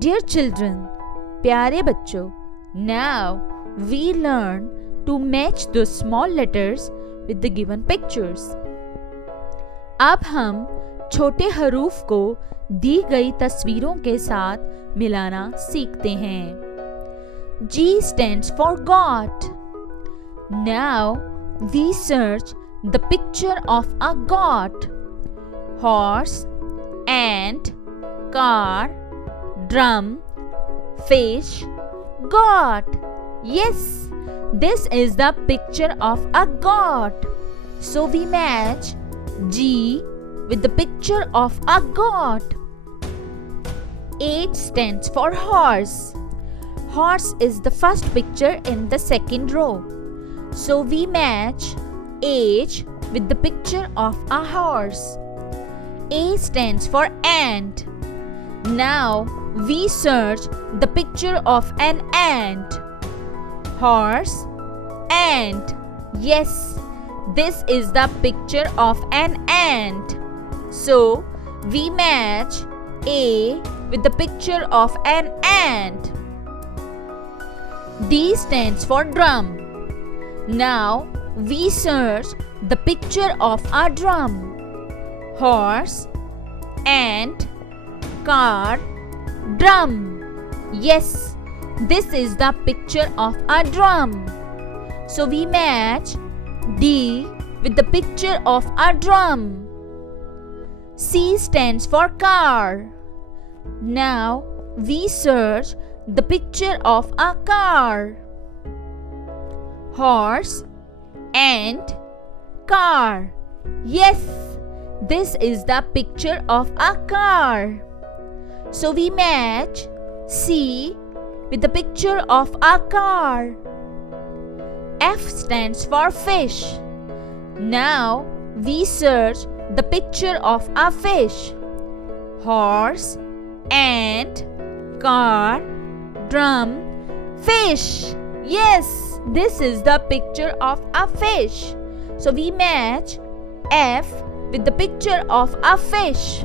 Dear children, प्यारे बच्चों, now we learn to match the small letters with the given pictures. अब हम छोटे हरूफ को दी गई तस्वीरों के साथ मिलाना सीखते हैं. G stands for God. Now we search the picture of a goat. Horse, ant, car, drum, fish, goat. Yes, this is the picture of a goat. So we match G with the picture of a goat. H stands for horse. Horse is the first picture in the second row. So we match H with the picture of a horse. A stands for ant. Now we search the picture of an ant. Horse, ant. Yes, this is the picture of an ant. So we match A with the picture of an ant. D stands for drum. Now we search the picture of a drum. Horse, ant, car, drum. Yes, this is the picture of a drum. So we match D with the picture of a drum. C stands for car. Now we search the picture of a car. Horse, ant, car. Yes, this is the picture of a car. So we match C with the picture of a car. F stands for fish. Now we search the picture of a fish. Horse, ant, car, drum, fish. Yes, this is the picture of a fish. So we match F with the picture of a fish.